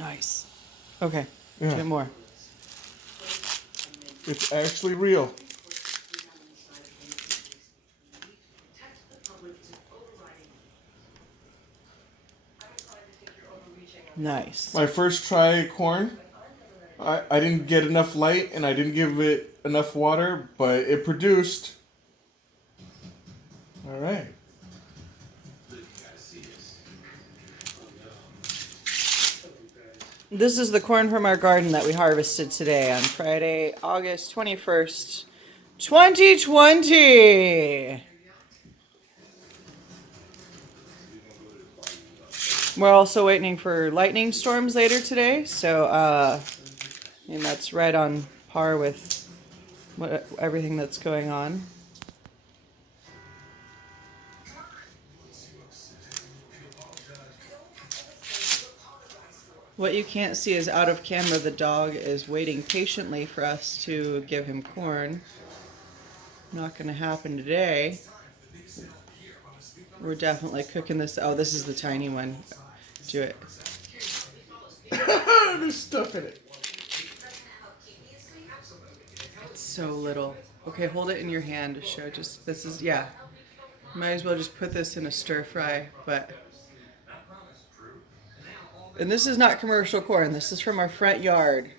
Nice. Okay. Yeah. Two more. It's actually real. Nice. My first try at corn, I didn't get enough light and I didn't give it enough water, but it produced. All right. This is the corn from our garden that we harvested today on Friday, August 21st, 2020. We're also waiting for lightning storms later today, so and that's right on par with everything that's going on. What you can't see is out of camera, the dog is waiting patiently for us to give him corn. Not going to happen today. We're definitely cooking this. Oh, this is the tiny one. Do it. There's stuff in it. It's so little. Okay, hold it in your hand to show. Just this is yeah. Might as well just put this in a stir fry, but. And this is not commercial corn. This is from our front yard.